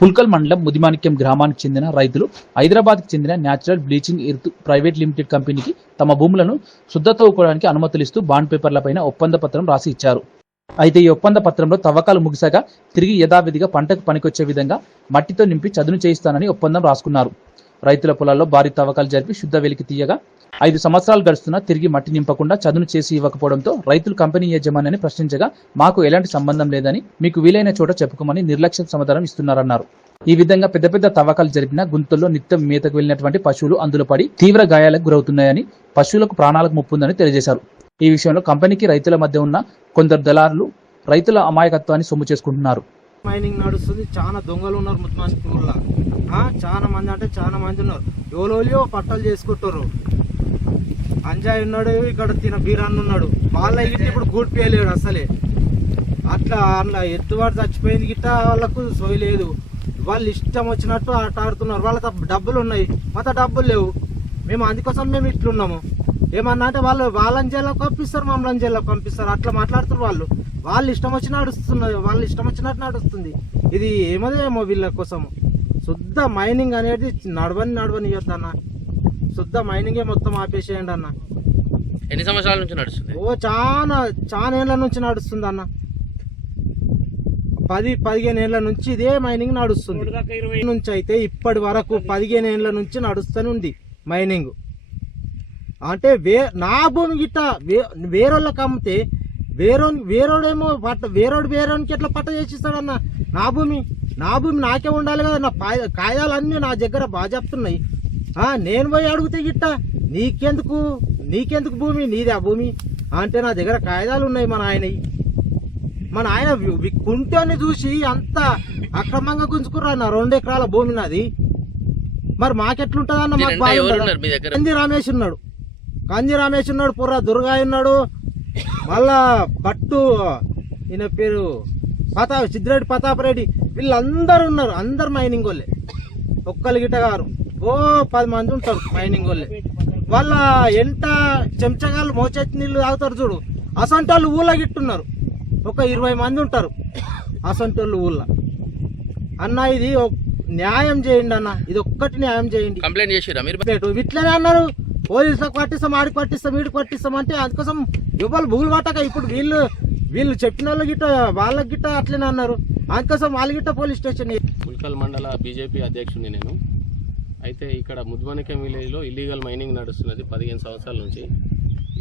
పుల్కల్ మండలం ముదిమాణిక్యం గ్రామానికి చెందిన రైతులు హైదరాబాద్కి చెందిన natural bleaching earth private limited కంపెనీకి తమ భూములను శుద్ధ తవ్వుకోవడానికి అనుమతులిస్తూ బాండ్ పేపర్లపైన ఒప్పంద పత్రం రాసి ఇచ్చారు. అయితే ఈ ఒప్పంద పత్రంలో తవ్వకాలు ముగిశాక తిరిగి యథావిధిగా పంటకు పనికొచ్చే విధంగా మట్టితో నింపి చదును చేయిస్తానని ఒప్పందం రాసుకున్నారు. రైతుల పొలాల్లో భారీ తవ్వకాలు జరిపి శుద్ధ వెలికి తీయగా ఐదు సంవత్సరాలు గడుస్తున్నా తిరిగి మట్టి నింపకుండా చదును చేసి ఇవ్వకపోవడంతో రైతులు కంపెనీ యజమానిని ప్రశ్నించగా మాకు ఎలాంటి సంబంధం లేదని మీకు వీలైన చోట చెప్పుకోమని నిర్లక్ష్య సమాధానం ఇస్తున్నారన్నారు. ఈ విధంగా పెద్ద పెద్ద తవ్వకాలు జరిపిన గుంతల్లో నిత్యం మేతకు వెళ్ళినటువంటి పశువులు అందులో పడి తీవ్ర గాయాలకు గురవుతున్నాయని పశువులకు ప్రాణాలకు ముప్పుందని తెలియజేశారు. ఈ విషయంలో కంపెనీకి రైతుల మధ్య ఉన్న కొందరు దళారులు రైతుల అమాయకత్వాన్ని సొమ్ము చేసుకుంటున్నారు. మైనింగ్ నడుస్తుంది. చాలా దొంగలు ఉన్నారు ముత్మాసి ఊర్లో ఆ, చాలా మంది అంటే చాలా మంది ఉన్నారు. ఎవరోలియో పట్టాలు చేసుకుంటారు. అంజాయ్ ఉన్నాడు ఇక్కడ తిన బీరాన్ ఉన్నాడు. వాళ్ళ గిట్ట ఇప్పుడు గూడిపోయలేడు అసలే. అట్లా అట్లా ఎత్తువాడు చచ్చిపోయింది గిట్ట వాళ్ళకు సోయలేదు వాళ్ళు ఇష్టం వచ్చినట్టు ఆట ఆడుతున్నారు. వాళ్ళ డబ్బులు ఉన్నాయి. మాతో డబ్బులు లేవు. మేము అందుకోసం మేము ఇట్లున్నాము. ఏమన్నా అంటే వాళ్ళు వాళ్ళని జైల్లోకి పంపిస్తారు మమ్మల్ని జైల్లోకి పంపిస్తారు. అట్లా మాట్లాడుతారు వాళ్ళు. వాళ్ళు ఇష్టం వచ్చి నడుస్తున్నది వాళ్ళు ఇష్టం వచ్చినట్టు నడుస్తుంది. ఇది ఏమదేమో వీళ్ళ కోసం శుద్ధ మైనింగ్ అనేది నడవని నడవని అన్న శుద్ధ మైనింగే మొత్తం ఆపేసేయండి అన్న. ఎన్ని సంవత్సరాల నుంచి నడుస్తుంది? ఓ చాలా చాలా ఏళ్ళ నుంచి నడుస్తుంది అన్న. పది పదిహేను ఏళ్ళ నుంచి ఇదే మైనింగ్ నడుస్తుంది. నుంచి అయితే ఇప్పటి వరకు పదిహేను ఏళ్ళ నుంచి నడుస్తూనే ఉంది మైనింగ్. అంటే వే నా భూమి గిట్ట వే వేరోళ్ళకి అమ్మితే వేరో వేరోడేమో పట్ట వేరోడు వేరోనికి ఎట్లా పట్ట చేసిస్తాడన్న నా భూమి? నా భూమి నాకే ఉండాలి కదా నా కాగితాలన్నీ నా దగ్గర బాగా చెప్తున్నాయి. నేను పోయి అడిగితే గిట్ట నీకెందుకు నీకెందుకు భూమి? నీదే ఆ భూమి? అంటే నా దగ్గర కాగితాలు ఉన్నాయి మన ఆయనవి మన ఆయన కుంటని చూసి అంత అక్రమంగా గుంజుకుర్రా నా రెండు ఎకరాల భూమి నాది. మరి మాకెట్లుంటది అన్న మాకు బాగుంటుందా? కంది రమేష్ ఉన్నాడు. కంది రమేష్ ఉన్నాడు పుర్ర దుర్గా ఉన్నాడు. మళ్ళా పట్టు ఈయన పేరు ప్రతాప్ సిద్ధిరెడ్డి ప్రతాప్ రెడ్డి. వీళ్ళందరూ ఉన్నారు అందరు మైనింగ్ వాళ్ళే. ఒక్కరు గిట్ట గారు ఓ పది మంది ఉంటారు మైనింగ్ వాళ్ళే. వాళ్ళ ఎంట చెంచగాళ్ళు మోచేతి నీళ్ళు తాగుతారు చూడు. అసంటోళ్ళు ఊళ్ళో గిట్టున్నారు. ఒక ఇరవై మంది ఉంటారు. అసంటోళ్ళు ఊళ్ళో. అన్న ఇది న్యాయం చేయండి అన్న. ఇది ఒక్కటి న్యాయం చేయండి. కంప్లైంట్ చేసిరా మీరు? ఇట్లనే అన్నారు. పోలీసులకు పట్టిస్తాం ఆడికి పట్టిస్తాం వీడికి పట్టిస్తాం అంటే అందుకోసం ఇవ్వాలి భూములు పట్టక ఇప్పుడు వీళ్ళు వీళ్ళు చెప్పిన వాళ్ళు గిట్ట వాళ్ళకి గిట్ట అట్లనే అన్నారు. అందుకోసం వాళ్ళ గిట్ట పోలీస్ స్టేషన్ పుల్కల్ మండల బీజేపీ అధ్యక్షుడిని నేను. అయితే ఇక్కడ ముద్వనకం విలేజ్లో ఇల్లీగల్ మైనింగ్ నడుస్తున్నది పదిహేను సంవత్సరాల నుంచి.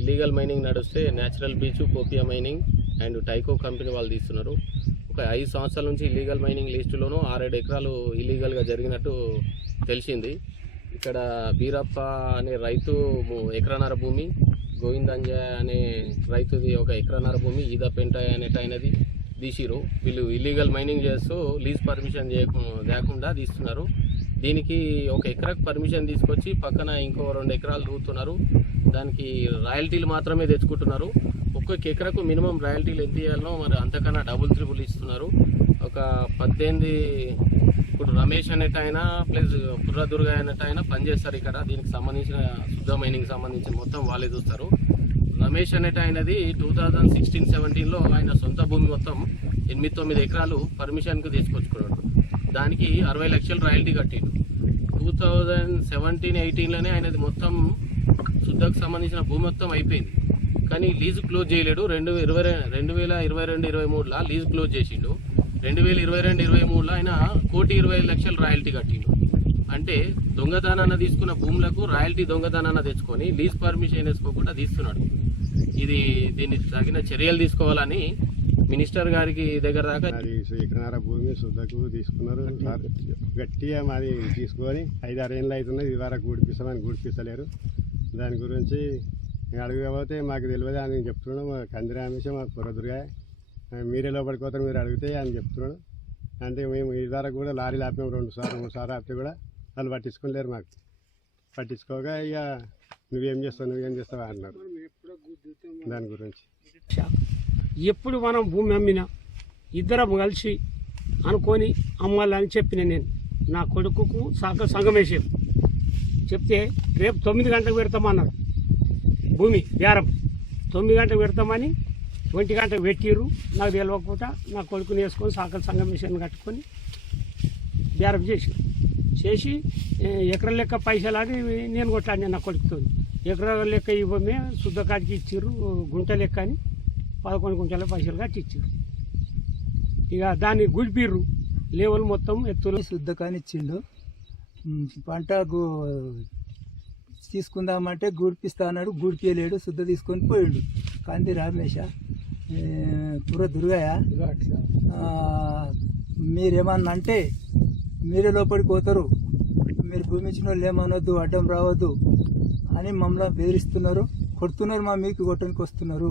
ఇల్లీగల్ మైనింగ్ నడిస్తే న్యాచురల్ బీచ్ కోపియా మైనింగ్ అండ్ టైకో కంపెనీ వాళ్ళు తీస్తున్నారు. ఒక ఐదు సంవత్సరాల నుంచి ఇల్లీగల్ మైనింగ్ లిస్టులోనూ ఆరేడు ఎకరాలు ఇల్లీగల్గా జరిగినట్టు తెలిసింది. ఇక్కడ బీరప్ప అనే రైతు ఎకరానర ఎకరన్నర భూమి గోవిందంజ అనే రైతుది ఒక ఎకరన్నర భూమి ఈద పెంట అనేటైనది తీసిరు వీళ్ళు ఇల్లీగల్ మైనింగ్ చేస్తూ లీజ్ పర్మిషన్ చేయకు లేకుండా తీస్తున్నారు. దీనికి ఒక ఎకరాకు పర్మిషన్ తీసుకొచ్చి పక్కన ఇంకో రెండు ఎకరాలు దూతున్నారు దానికి రాయల్టీలు మాత్రమే తెచ్చుకుంటున్నారు. ఒక్కొక్క ఎకరకు మినిమం రాయల్టీలు ఎంత ఇవ్వాలనో మరి అంతకన్నా డబుల్ త్రిబుల్ ఇస్తున్నారు. ఒక పద్దెనిమిది ఇప్పుడు రమేష్ అనేట ఆయన ప్లస్ బుర్రదుర్గ అనేట ఆయన పనిచేస్తారు ఇక్కడ. దీనికి సంబంధించిన శుద్ధ మైనింగ్కి సంబంధించిన మొత్తం వాళ్ళే చూస్తారు. రమేష్ అనేట ఆయనది టూ థౌజండ్ సిక్స్టీన్ సెవెంటీన్లో ఆయన సొంత భూమి మొత్తం ఎనిమిది తొమ్మిది ఎకరాలు పర్మిషన్కి తీసుకొచ్చుకున్నాడు. దానికి అరవై లక్షలు రాయల్టీ కట్టిండు. టూ థౌజండ్ సెవెంటీన్ ఎయిటీన్లోనే ఆయనది మొత్తం శుద్ధకు సంబంధించిన భూమి మొత్తం అయిపోయింది. కానీ లీజు క్లోజ్ చేయలేడు. రెండు ఇరవై రెండు వేల ఇరవై రెండు ఇరవై మూడులో లీజు క్లోజ్ చేసిండు. రెండు వేల ఇరవై రెండు ఇరవై మూడులో ఆయన కోటి ఇరవై లక్షలు రాయల్టీ కట్టిండు. అంటే దొంగతనాన్న తీసుకున్న భూములకు రాయల్టీ దొంగతనాన్న తెచ్చుకొని లీజ్ పర్మిషన్ వేసుకోకుండా తీస్తున్నాడు. ఇది దీన్ని తగిన చర్యలు తీసుకోవాలని మినిస్టర్ గారికి దగ్గర దాకా అది ఎకరన్నర భూమి శుద్ధకు తీసుకున్నారు. గట్టిగా మాది తీసుకొని ఐదు ఆరు ఏళ్ళు అవుతున్నది ఇది వరకు గుడిపిస్తామని గుడిపిస్తలేరు. దాని గురించి అడగకపోతే మాకు తెలియదు అని చెప్తున్నాడు. మా కందిరామేశం మా కుర్రదుర్గా మీరే లోపలికి మీరు అడిగితే అని చెప్తున్నాడు. అంటే మేము ఇది వరకు కూడా లారీలు ఆపాము రెండు సార్లు మూడు సార్లు ఆపితే కూడా వాళ్ళు పట్టించుకోలేరు మాకు. పట్టించుకోగా ఇక నువ్వేం చేస్తావు నువ్వేం చేస్తావు అన్నారు. దాని గురించి. ఎప్పుడు మనం భూమి అమ్మినా ఇద్దరం కలిసి అనుకొని అమ్మాలని చెప్పిన నేను. నా కొడుకుకు సాగ సంగమేశం. చెప్తే రేపు తొమ్మిది గంటలకు పెడతామన్నారు. భూమి బేరం తొమ్మిది గంటలకు పెడతామని ఒంటి గంటకు పెట్టిర్రు. నాకు తెలవకుండా నా కొడుకుని వేసుకొని సాకల సంగమేశ్వరిని కట్టుకొని బేరం చేసి చేసి ఎకర ఎకరం లెక్క పైసలు అని నేను కొట్లాడినా నా కొడుకుతో ఎకరం లెక్క ఇవ్వమే శుద్ధ కాడికి ఇచ్చిర్రు గుంట లెక్క అని. పదకొండు గుంటల పైసలు కట్టించారు ఇక దాన్ని గుడిపిర్రు. లేవల్ మొత్తం ఎత్తులు. శుద్ధ ఇచ్చిండు పంట తీసుకుందామంటే గూడిపిస్తా అన్నాడు. గుడిపియలేడు శుద్ధ తీసుకొని పోయిండు. కాంతి రామేశ. పుర దుర్గయ్య మీరేమన్నా అంటే మీరే లోపలికి పోతారు. మీరు భూమి ఇచ్చిన వాళ్ళు ఏమనొద్దు అడ్డం రావద్దు అని మమ్మల్ని బెదిరిస్తున్నారు. కొడుతున్నారు మా మీకు కొట్టడానికి వస్తున్నారు.